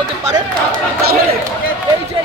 হতে পারে তাহলে এই যে